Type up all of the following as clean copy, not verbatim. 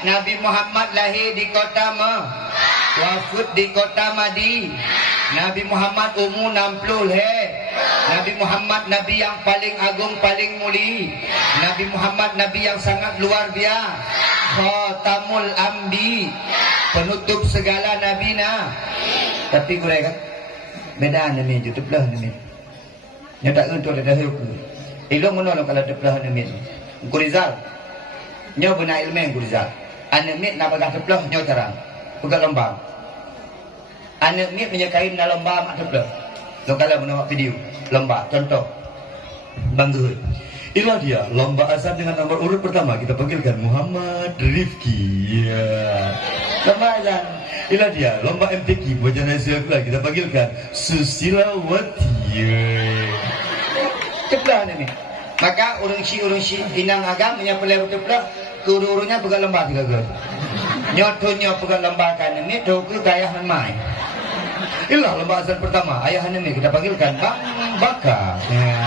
Nabi Muhammad lahir di kota wafat di kota Madi. Nabi Muhammad umur 60 Nabi Muhammad Nabi yang paling agung, paling muli. Nabi Muhammad Nabi yang sangat luar biasa. Khatamul Ambi, penutup segala Nabi na. Tapi gue kan beda ni YouTube lah ni. Nya tak untuk dah hidup. Ilmu menolong kalau deplah ni. Gurizal. Nya benar ilmu Gurizal. Anemit nak bagah deplah nya terang. Bukan lomba. Anemit menyekain dalam lomba mak deplah. Lo kalau menawak video lomba contoh bangga. Inilah dia lomba azan dengan nomor urut pertama kita panggilkan Muhammad Rifki. Ya. Lomba azan. Inilah dia lomba MTQ Bojana Siakula kita panggilkan Susilawati. Ya. Ceplah ni. Maka urung si inang agam menyapa lebar ceplah kuru-urunya pegang lomba tiga gol. Nyotonya pegang lomba kan ni tu gaya main. Inilah lomba azan pertama ayah ni kita panggilkan Bang Baka. Ya.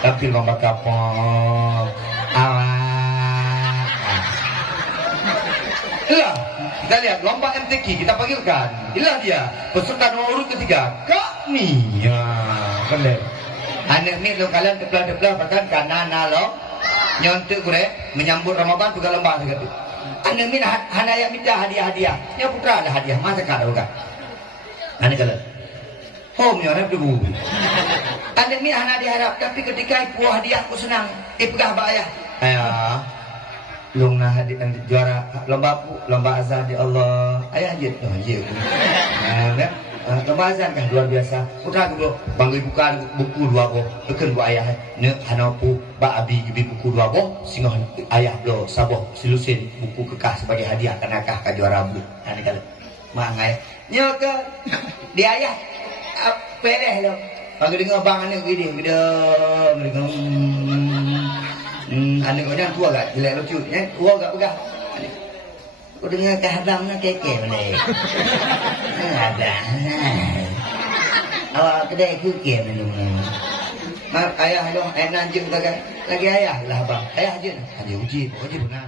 Tapi Bang Baka pom awak. Inilah kita lihat lomba MTQ kita panggilkan. Inilah dia peserta nomor urut ketiga kami. Ya, benar. Anak ni lo kalian deplah bahkan karena lo nyontek gue menyambut Ramadan juga lomba juga. Anak ni hanaya minta hadiah. Ya putra ada hadiah masa kada bukan. Anak kalian. Home nyorep dulu. Anak ni hana diharap tapi ketika ibu hadiah aku senang. Pegah ba ayah. Ayah. Lung nah hadiah juara lomba azan di Allah. Ayah je. Oh je. Nah, lomba azan kan luar biasa. Putra dulu bangga buku dua boh. Tekan bu ayah. Ne hanapu ba abi gibi buku dua boh. Singoh ayah lo saboh silusin buku kekah sebagai hadiah kanakah ka juara bu. Anak kalian. Mangai. Nyoke di ayah peleh lo. Bagi dengar bang anak gede dengar. Anak kau jangan tua gak jelek lucu. Tua gak pegah. Kau dengar kehabang nak keke boleh. Abang. Awak kedai keke minum. Mak ayah lo nanjung kagak. Lagi ayah lah bang. Ayah je. Ada uji benar.